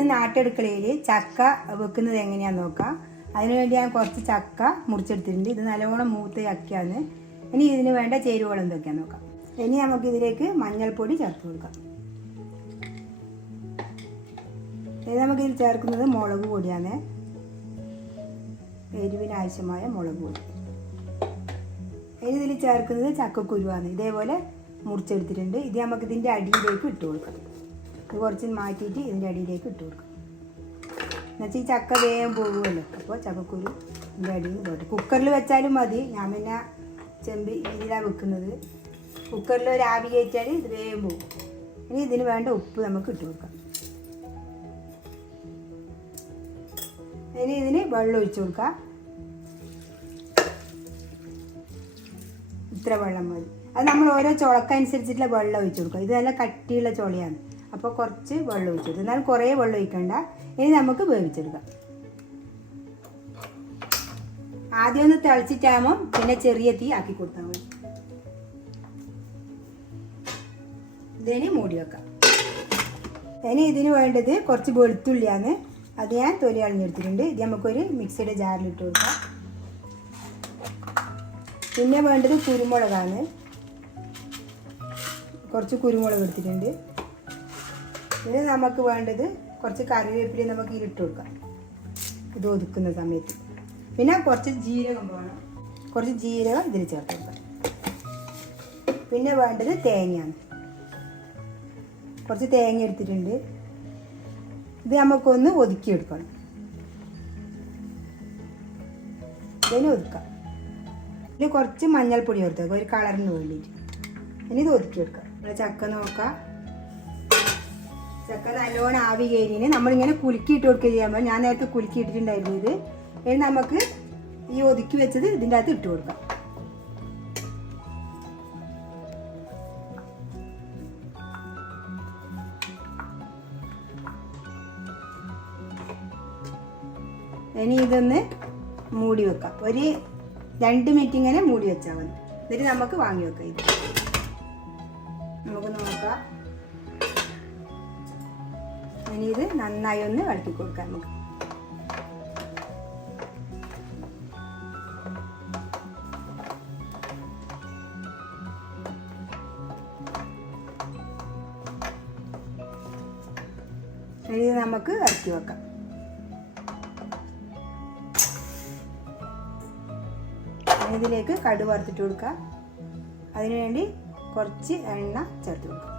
ഇന്ന് നാട്ടടുക്കളയിൽ ചക്ക വെക്കുന്നത് എങ്ങനെയാണെന്ന് നോക്കാം. അതിനുവേണ്ടി ഞാൻ കുറച്ച് ചക്ക മുറിച്ചെടുത്തിട്ടുണ്ട്. ഇത് നല്ലോണം മൂത്ത ചക്കയാണ്. ഇനി ഇതിന് വേണ്ട ചേരുവകൾ എന്തൊക്കെയാണെന്ന് നോക്കാം. ഇനി നമുക്ക് ഇതിലേക്ക് മഞ്ഞൾപ്പൊടി ചേർത്ത് കൊടുക്കാം. ഇനി നമുക്കിതിൽ ചേർക്കുന്നത് മുളക് പൊടിയാണ്. എരിവിന് ആവശ്യമായ മുളക് പൊടി. ഇനി ഇതിൽ ചേർക്കുന്നത് ചക്കക്കുരുവാണ്. ഇതേപോലെ മുറിച്ചെടുത്തിട്ടുണ്ട്. ഇത് നമുക്ക് ഇതിൻ്റെ അടിയിലേക്ക് ഇട്ട് കൊടുക്കാം. ഇത് കുറച്ച് മാറ്റിയിട്ട് ഇതിൻ്റെ അടിയിലേക്ക് ഇട്ട് കൊടുക്കാം. എന്നുവെച്ചാൽ ഈ ചക്ക വേഗം പോകുമല്ലോ. അപ്പോൾ ചക്കക്കുരു ഇതിൻ്റെ അടിയിൽ പോട്ടെ. കുക്കറിൽ വെച്ചാലും മതി. ഞാൻ പിന്നെ ഇതിലാണ് വെക്കുന്നത്. കുക്കറിൽ ഒരു ആവി കയറ്റിയാൽ ഇത് വേഗം പോകും. ഇനി ഇതിന് വേണ്ട ഉപ്പ് നമുക്ക് ഇട്ട് കൊടുക്കാം. ഇനി ഇതിന് വെള്ളം ഒഴിച്ചു കൊടുക്കാം. ഇത്ര വെള്ളം മതി. അത് നമ്മൾ ഓരോ ചുളക്കനുസരിച്ചിട്ടുള്ള വെള്ളം ഒഴിച്ചു കൊടുക്കുക. ഇത് നല്ല കട്ടിയുള്ള ചുളയാണ്. അപ്പോൾ കുറച്ച് വെള്ളം ഒഴിച്ചു കൊടുക്കും. എന്നാൽ കുറേ വെള്ളം ഒഴിക്കണ്ട. ഇനി നമുക്ക് വേവിച്ചെടുക്കാം. ആദ്യം ഒന്ന് തിളച്ചിട്ടാകുമ്പം പിന്നെ ചെറിയ തീ ആക്കി കൊടുത്താൽ മതി. ഇതിന് മൂടി വെക്കാം. ഇനി ഇതിന് വേണ്ടത് കുറച്ച് വെളുത്തുള്ളിയാണ്. അത് ഞാൻ തൊലി കളഞ്ഞെടുത്തിട്ടുണ്ട്. ഇത് നമുക്കൊരു മിക്സിയുടെ ജാറിലിട്ട് കൊടുക്കാം. പിന്നെ വേണ്ടത് കുരുമുളകാണ്. കുറച്ച് കുരുമുളക് എടുത്തിട്ടുണ്ട്. പിന്നെ നമുക്ക് വേണ്ടത് കുറച്ച് കറിവേപ്പില നമുക്ക് ഇതിലിട്ട് കൊടുക്കാം ഇത് ഒതുക്കുന്ന സമയത്ത്. പിന്നെ കുറച്ച് ജീരകം വേണം. കുറച്ച് ജീരകം ഇതിൽ ചേർത്ത് കൊടുക്കാം. പിന്നെ വേണ്ടത് തേങ്ങയാണ്. കുറച്ച് തേങ്ങ എടുത്തിട്ടുണ്ട്. ഇത് നമുക്കൊന്ന് ഒതുക്കിയെടുക്കണം. ഇതിന് ഒതുക്കാം. ഇതിൽ കുറച്ച് മഞ്ഞൾപ്പൊടി ചേർത്ത് ഒരു കളറിന് വേണ്ടിയിട്ട്. ഇനി ഇത് ഒതുക്കിയെടുക്കാം. ഇവിടെ ചക്ക നോക്കാം. ചക്ക നല്ലോണം ആവി കയറിന് നമ്മളിങ്ങനെ കുലുക്കിയിട്ട് കൊടുക്കുക ചെയ്യുമ്പോൾ ഞാൻ നേരത്തെ കുലുക്കിയിട്ടിട്ടുണ്ടായിരുന്നു. ഇത് ഇനി നമുക്ക് ഈ ഒതുക്കി വെച്ചത് ഇതിൻ്റെ അകത്ത് ഇട്ട് കൊടുക്കാം. ഇനി ഇതൊന്ന് മൂടി വെക്കാം. ഒരു 2 മിനിറ്റ് ഇങ്ങനെ മൂടി വെച്ചാൽ മതി. എന്നിട്ട് നമുക്ക് വാങ്ങി വെക്കാം. ഇത് നമുക്ക് നോക്കാം. ഇനി ഇത് നന്നായി ഒന്ന് ഇളക്കി കൊടുക്കാം. നമുക്ക് ഇത് നമുക്ക് ഇറക്കി വെക്കാം. ഇതിലേക്ക് കടുക് വറുത്തിട്ട് കൊടുക്കുക. അതിനുവേണ്ടി കുറച്ച് എണ്ണ ചേർത്ത് കൊടുക്കുക.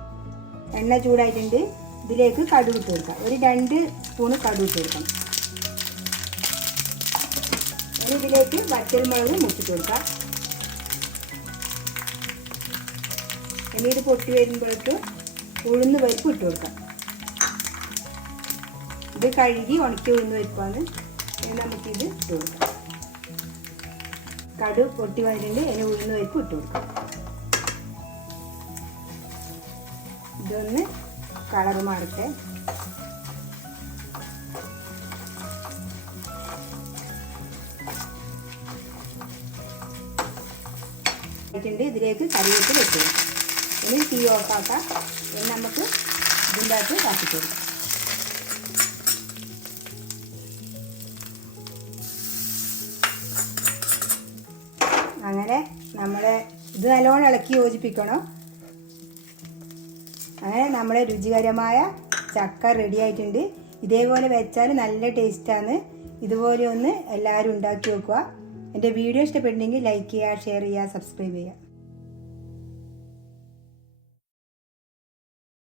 എണ്ണ ചൂടായിട്ടുണ്ട്. ഇതിലേക്ക് കടുക് ഇട്ട് കൊടുക്കാം. ഒരു 2 സ്പൂണ് കടുക് ഇട്ട് കൊടുക്കണം. ഇനി ഇതിലേക്ക് വറ്റൽമുളക് മുറിച്ചിട്ട് കൊടുക്കാം. ഇനി ഇത് പൊട്ടി വരുമ്പോഴേക്ക് ഉഴുന്ന് പരിപ്പ് ഇട്ട് കൊടുക്കാം. ഇത് കഴുകി ഉണക്കി ഉഴുന്ന് പരിപ്പാണ്. ഇനി നമുക്കിത് ഇട്ട് കൊടുക്കാം. കടുക് പൊട്ടി വന്നിട്ടുണ്ട്. ഇനി ഉഴുന്ന് പരിപ്പ് ഇട്ട് കൊടുക്കാം. ഇതൊന്ന് കളർ മാറട്ടെ. ഇതിലേക്ക് കറിവേപ്പില ഇട്ട് കൊടുക്കാം. ഇനി തീ ഓഫാക്കാം. ഇനി നമുക്ക് ഇതിൻ്റെ അകത്ത് കാപ്പിട്ട് കൊടുക്കാം. അങ്ങനെ നമ്മളെ ഇത് നല്ലോണം ഇളക്കി യോജിപ്പിക്കണം. അങ്ങനെ നമ്മുടെ രുചികരമായ ചക്ക റെഡി ആയിട്ടുണ്ട്. ഇതേപോലെ വെച്ചാൽ നല്ല ടേസ്റ്റാണ്. ഇതുപോലെ ഒന്ന് എല്ലാവരും ഉണ്ടാക്കി വെക്കുക. എൻ്റെ വീഡിയോ ഇഷ്ടപ്പെട്ടെങ്കിൽ ലൈക്ക് ചെയ്യുക, ഷെയർ ചെയ്യുക, സബ്സ്ക്രൈബ് ചെയ്യുക.